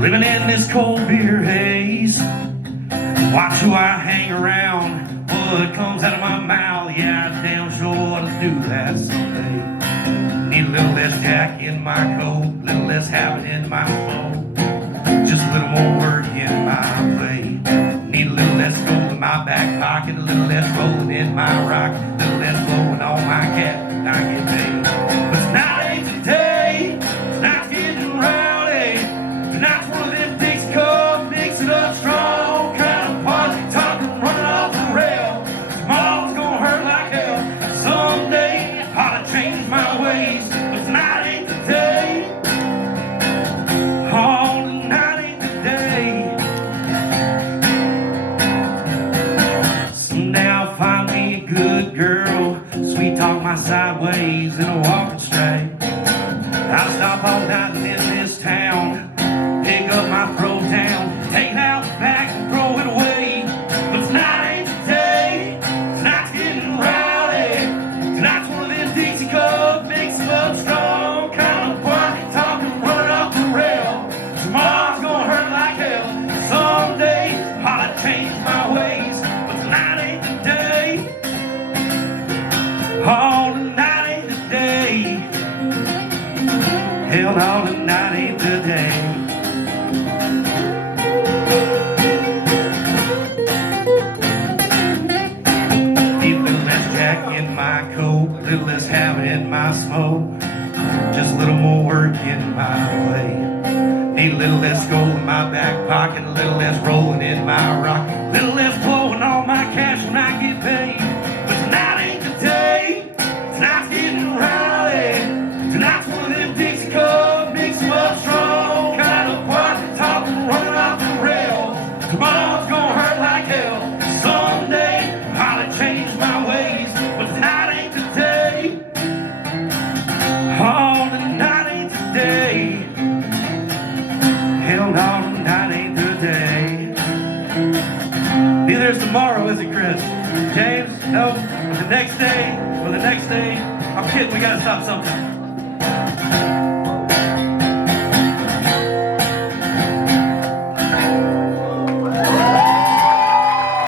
living in this cold beer haze. Watch who I hang around, what comes out of my mouth. Yeah, I damn sure ought to do that someday. Need a little less Jack in my coat, a little less habit in my smoke, just a little more work in my plate. Need a little less gold in my back pocket, a little less rolling in my rock, a little less blowing on my cat when I get paid. But tonight ain't today, tonight's getting rowdy. Tonight's one of them Dixie Cup, mix it up strong kind of party, talking, running off the rail. Tomorrow's gonna hurt like hell. Someday I'll change my ways, but tonight ain't the day. Oh, tonight ain't the day. Someday I'll find me a good girl, sweet talk my sideways in a walking straight. I'll stop all night in this town, pick up my throw down, take it out back and throw it away. But tonight ain't the day, tonight's getting rowdy. Tonight's one of them Dixie Cup, mix it up strong kind of party, talking, running off the rail. Tomorrow's gonna hurt like hell. Someday I'll change my ways, but tonight ain't the day. Oh, tonight ain't the day. Hell no, tonight ain't the day. Need a little less Jack in my coat, a little less habit in my smoke, just a little more work in my plate. Need a little less gold in my back pocket, a little less rolling in my rock, a little less blowing on my cash when I get paid. But tonight ain't the day, tonight's getting rowdy. Tonight's one of them Dixie Cup, mix them up strong kind of party, talking, running off the rail. Tomorrow's gonna hurt like hell. Someday I'll change my ways, but tonight ain't the day. Oh, tonight ain't the day. Hell no, tonight ain't the day. Neither is tomorrow, is it, Chris? James? No? But the next day? Well, the next day? I'm kidding, we gotta stop sometime.